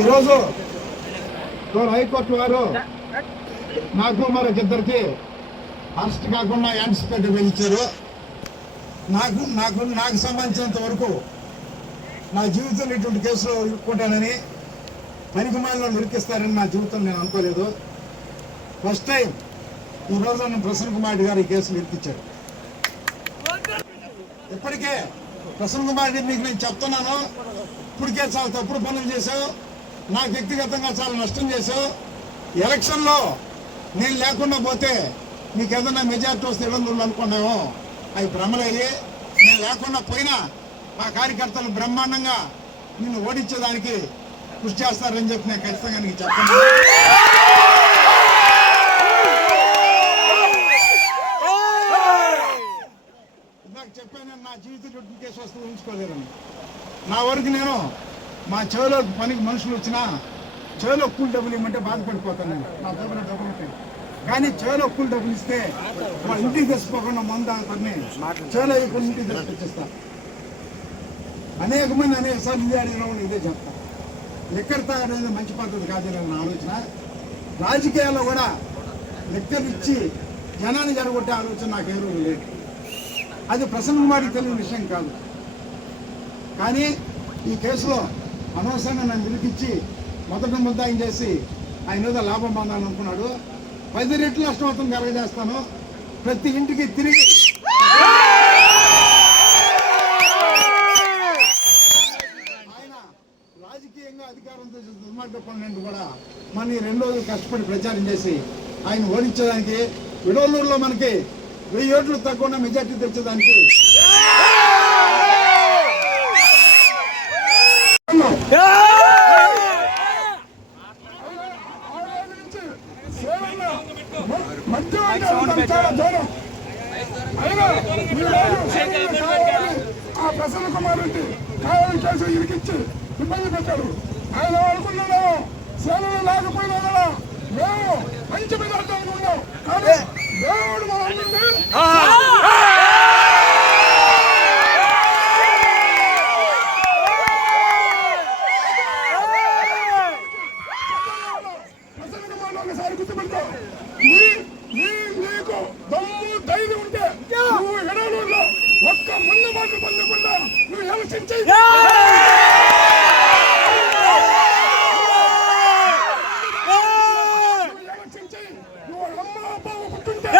ఈరోజు హైకోర్టు వారు నాకు మరొకిద్దరికి అరెస్ట్ కాకుండా యాంటిసిపేట్ విధించారు. నాకు సంబంధించినంత వరకు నా జీవితంలో ఇటువంటి కేసులో ఇరుక్కుంటానని పనికిమాలలో నిరికిస్తారని నా జీవితం నేను అనుకోలేదు. ఫస్ట్ టైం ఈరోజు నన్ను ప్రసన్న కుమార్ రెడ్డి గారు ఈ కేసులు ఇరికిచ్చారు. ఇప్పటికే ప్రసన్న కుమార్ రెడ్డి మీకు నేను చెప్తున్నాను, ఇప్పటికే చాలా తప్పుడు పనులు చేశావు, నాకు వ్యక్తిగతంగా చాలా నష్టం చేశావు. ఎలక్షన్లో నేను లేకుండా పోతే నీకు ఏదన్నా మెజార్టీ వస్తే 700 అనుకున్నావు, అవి భ్రమలయ్యి. నేను లేకుండా పోయినా మా కార్యకర్తలు బ్రహ్మాండంగా నిన్ను ఓడించేదానికి కృషి చేస్తారని చెప్పి నేను ఖచ్చితంగా నీకు చెప్తాను. ఇందాక చెప్పాను, నా జీవిత చుట్టూ కేసు వస్తూ ఉంచుకోలేరని. నా వరకు నేను మా చెవిలో పనికి మనుషులు వచ్చినా చెవిలో కూల్ డబ్బులు ఇవ్వమంటే బాధపడిపోతాను. నేను నా దగ్గర డబ్బులు ఉంటాయి, కానీ చెవిలో కూల్ డబ్బులు ఇస్తే వాళ్ళ ఇంటికి తెచ్చిపోకుండా మందాన్ని చెవిలో ఇప్పుడు ఇంటికి తెచ్చిస్తాను. అనేక మంది అనేక సార్లు ఇదే అడిగిన వాళ్ళు ఇదే చెప్తాను. లెక్కర్ తాగడం మంచి పద్ధతి కాదని నా ఆలోచన. రాజకీయాల్లో కూడా లెక్కలు ఇచ్చి జనాన్ని జరగొట్టే ఆలోచన నాకు ఎవరు లేదు. అది ప్రసన్న కుమార్కి తెలియని విషయం కాదు. కానీ ఈ కేసులో అనవసరంగా నన్ను నిలిపించి మొదటి ముద్దాయం చేసి ఆయన ఏదో లాభం పొందాలని అనుకున్నాడు. 10 రెట్లు నష్టమవుతుంది కలగజేస్తాను. ప్రతి ఇంటికి తిరిగి ఆయన రాజకీయంగా అధికారంతో దుర్మార్గ పనులను కూడా మన 2 రోజులు కష్టపడి ప్రచారం చేసి ఆయన ఓడించడానికి, విడవలూరులో మనకి 1000 ఓట్లు తక్కువ మెజార్టీ తెచ్చేదానికి చాలా దూరం అయినా ఆ ప్రసన్న కుమార్ రెడ్డి కావాలని కేసు ఇరికిచ్చి ఇబ్బంది పెట్టాడు. ఆయన అనుకున్నాడు సేవలు లేకపోయినా కూడా మేము మంచి మీద అనుకున్నాం. కానీ దేవుడు మా ఒకసారి గుర్తుపెట్టుకో. నీకు దమ్ము ధైర్యం ఉంటే నువ్వు ఎడలో ఒక్క ముందు మాటలు పొందకుండా నువ్వు ఎలక్షన్ చెయ్యి. నువ్వు అమ్మ అబ్బావ పుట్టుంటే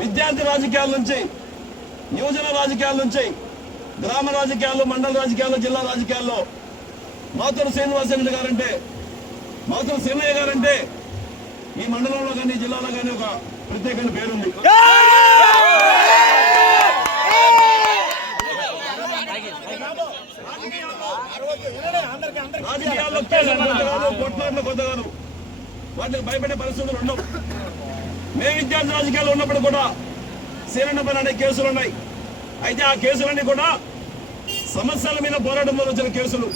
విద్యార్థి రాజకీయాల నుంచి, యువజన రాజకీయాల నుంచి, గ్రామ రాజకీయాల్లో, మండల రాజకీయాల్లో, జిల్లా రాజకీయాల్లో మాతూరు శ్రీనివాసరెడ్డి గారంటే, మాతూరు శ్రీనయ్య గారంటే ఈ మండలంలో కానీ జిల్లాలో కానీ ఒక ప్రత్యేకమైన పేరుంది. రాజకీయాల్లో కొట్లాట్లు కొత్తగాను వాటికి భయపడే పరిస్థితులు ఉండవు. మేము విద్యార్థి రాజకీయాల్లో ఉన్నప్పుడు కూడా సీరన్న పైన అనే కేసులు ఉన్నాయి. అయితే ఆ కేసులన్నీ కూడా సమస్యల మీద పోరాటంలో వచ్చిన కేసులు.